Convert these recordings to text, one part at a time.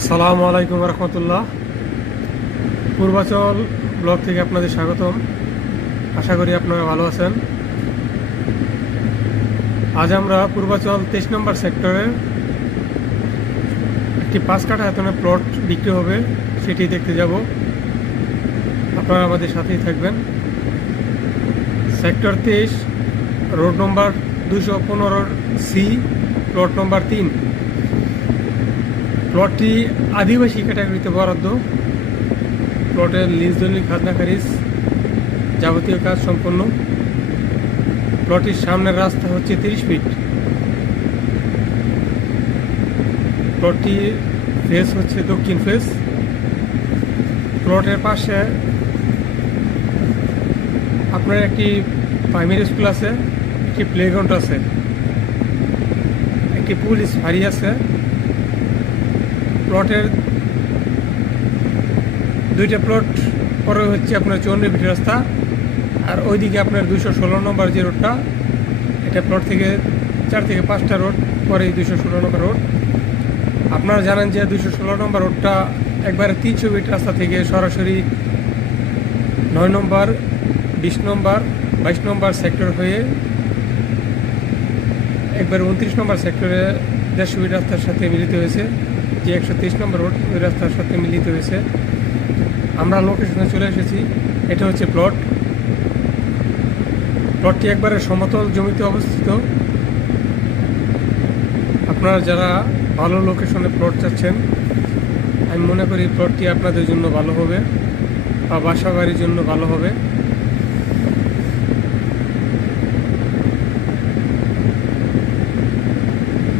আসসালামু আলাইকুম রহমতুল্লাহ। পূর্বাচল ব্লগ থেকে আপনাদের স্বাগতম। আশা করি আপনারা ভালো আছেন। আজ আমরা পূর্বাচল 23 নম্বর সেক্টরে একটি 5 কাঠা আয়তনের প্লট বিক্রি হবে, সেটি দেখতে যাব। আপনারা আমাদের সাথেই থাকবেন। Sector 23, road number 215C, plot নম্বর 3। প্লটটি আদিবাসী ক্যাটাগরিতে বরাদ্দ। প্লটের লিজ দলিল খাজনা খারিজ যাবতীয় কাজ সম্পন্ন। প্লটটির সামনের রাস্তা হচ্ছে 30 ফিট। প্লটটি ফেস হচ্ছে দক্ষিণ ফেস। প্লটের পাশে আপনার একটি প্রাইমারি স্কুল আছে, একটি প্লেগ্রাউন্ড আছে, একটি পুলিশ ফাঁড়ি আছে। প্লটের দুইটা প্লট পরে হচ্ছে আপনার 54 ফিট রাস্তা, আর ওইদিকে আপনার 216 নম্বর যে রোডটা, এটা প্লট থেকে 4 থেকে 5টা রোড পরে 216 নম্বর রোড। আপনারা জানেন যে 216 নম্বর রোডটা একবারে 300 ফিট রাস্তা থেকে সরাসরি 9 নম্বর, 20 নম্বর, 22 নম্বর সেক্টর হয়ে একবার 29 নম্বর সেক্টরে 150 ফিট রাস্তার সাথে মিলিত হয়েছে, যে 123 নম্বর রোড ওই রাস্তার সাথে মিলিত হয়েছে। আমরা লোকেশনে চলে এসেছি। এটা হচ্ছে প্লটটি একবারে সমতল জমিতে অবস্থিত। আপনারা যারা ভালো লোকেশনে প্লট চাচ্ছেন, আমি মনে করি প্লটটি আপনাদের জন্য ভালো হবে বা বাসা বাড়ির জন্য ভালো হবে।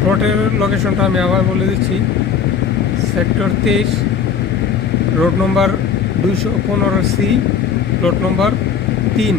প্লটের লোকেশনটা আমি আবার বলে দিচ্ছি। Sector 23, road number 215C, plot নম্বর 3।